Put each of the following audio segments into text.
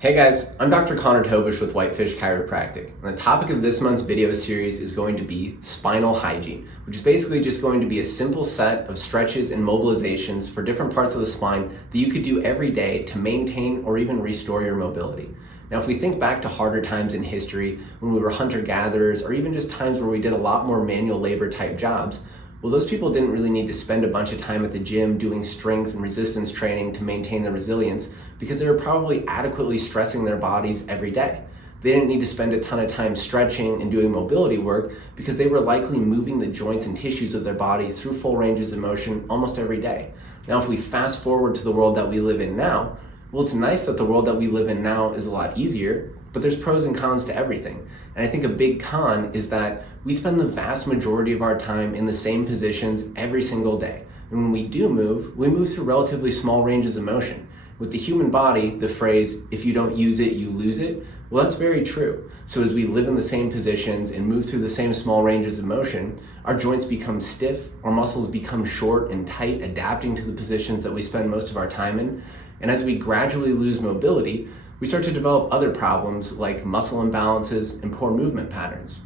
Hey guys, I'm Dr. Tobisch with Whitefish Chiropractic, and the topic of this month's video series is going to be spinal hygiene, which is basically just going to be a simple set of stretches and mobilizations for different parts of the spine that you could do every day to maintain or even restore your mobility. Now, if we think back to harder times in history, when we were hunter-gatherers, or even just times where we did a lot more manual labor type jobs, well, those people didn't really need to spend a bunch of time at the gym doing strength and resistance training to maintain their resilience because they were probably adequately stressing their bodies every day. They didn't need to spend a ton of time stretching and doing mobility work because they were likely moving the joints and tissues of their body through full ranges of motion almost every day. Now, if we fast forward to the world that we live in now, well, it's nice that the world that we live in now is a lot easier, but there's pros and cons to everything. And I think a big con is that we spend the vast majority of our time in the same positions every single day. And when we do move, we move through relatively small ranges of motion. With the human body, the phrase, if you don't use it, you lose it, well, that's very true. So as we live in the same positions and move through the same small ranges of motion, our joints become stiff, our muscles become short and tight, adapting to the positions that we spend most of our time in. And as we gradually lose mobility, we start to develop other problems like muscle imbalances and poor movement patterns.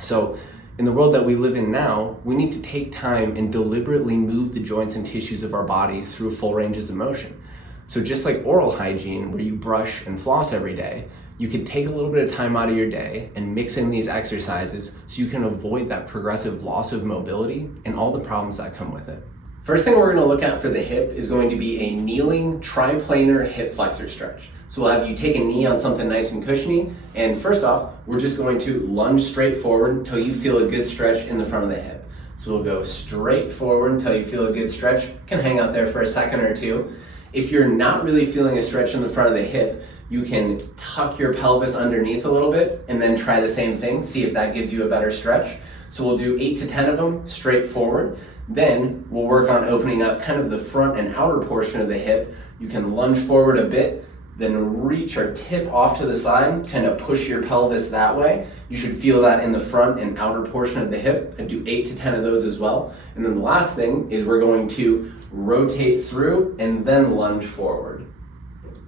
So in the world that we live in now, we need to take time and deliberately move the joints and tissues of our body through full ranges of motion. So just like oral hygiene, where you brush and floss every day, you can take a little bit of time out of your day and mix in these exercises so you can avoid that progressive loss of mobility and all the problems that come with it. First thing we're going to look at for the hip is going to be a kneeling triplanar hip flexor stretch. So we'll have you take a knee on something nice and cushiony, and first off, we're just going to lunge straight forward until you feel a good stretch in the front of the hip. So we'll go straight forward until you feel a good stretch. You can hang out there for a second or two. If you're not really feeling a stretch in the front of the hip, you can tuck your pelvis underneath a little bit and then try the same thing, see if that gives you a better stretch. So we'll do 8 to 10 of them straight forward. Then we'll work on opening up kind of the front and outer portion of the hip. You can lunge forward a bit, then reach or tip off to the side, kind of push your pelvis that way. You should feel that in the front and outer portion of the hip, and do 8 to 10 of those as well. And then the last thing is we're going to rotate through and then lunge forward.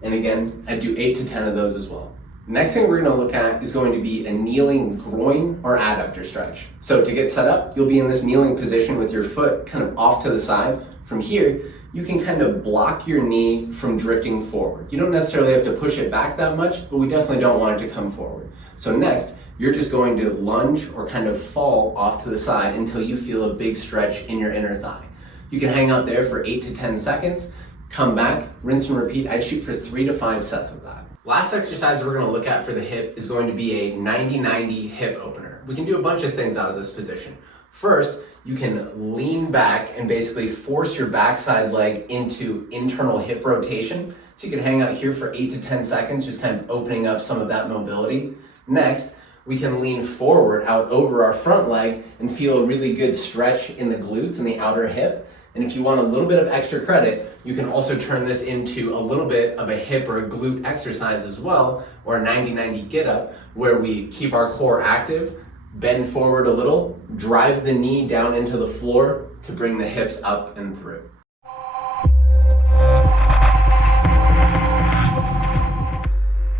And again, I do 8 to 10 of those as well. Next thing we're going to look at is going to be a kneeling groin or adductor stretch. So to get set up, you'll be in this kneeling position with your foot kind of off to the side. From here, you can kind of block your knee from drifting forward. You don't necessarily have to push it back that much, but we definitely don't want it to come forward. So next, you're just going to lunge or kind of fall off to the side until you feel a big stretch in your inner thigh. You can hang out there for 8 to 10 seconds, come back, rinse and repeat. I'd shoot for 3 to 5 sets of that. Last exercise we're going to look at for the hip is going to be a 90-90 hip opener. We can do a bunch of things out of this position. First, you can lean back and basically force your backside leg into internal hip rotation. So you can hang out here for 8 to 10 seconds, just kind of opening up some of that mobility. Next, we can lean forward out over our front leg and feel a really good stretch in the glutes and the outer hip. And if you want a little bit of extra credit, you can also turn this into a little bit of a hip or a glute exercise as well, or a 90-90 get up, where we keep our core active, bend forward a little, drive the knee down into the floor to bring the hips up and through.